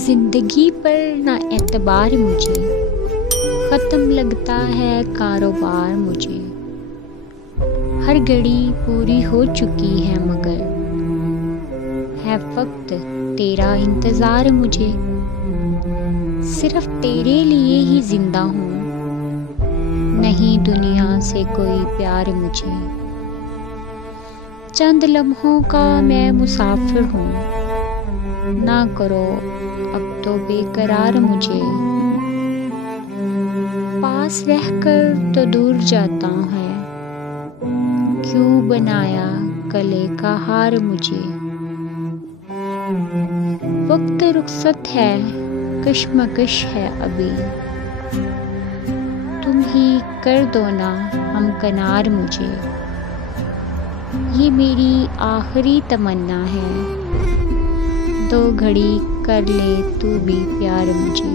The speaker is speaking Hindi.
जिंदगी पर ना एतबार मुझे, ख़त्म लगता है कारोबार मुझे। हर घड़ी पूरी हो चुकी है मगर है वक्त तेरा इंतज़ार मुझे। सिर्फ तेरे लिए ही जिंदा हूँ, नहीं दुनिया से कोई प्यार मुझे। चंद लम्हों का मैं मुसाफिर हूँ, ना करो अब तो बेकरार मुझे। पास रहकर तो दूर जाता है, क्यों बनाया गले का हार मुझे। वक्त रुखसत है, कश्मकश है अभी, तुम ही कर दो ना हमकनार मुझे। ये मेरी आखिरी तमन्ना है, दो घड़ी कर ले तू भी प्यार मुझे।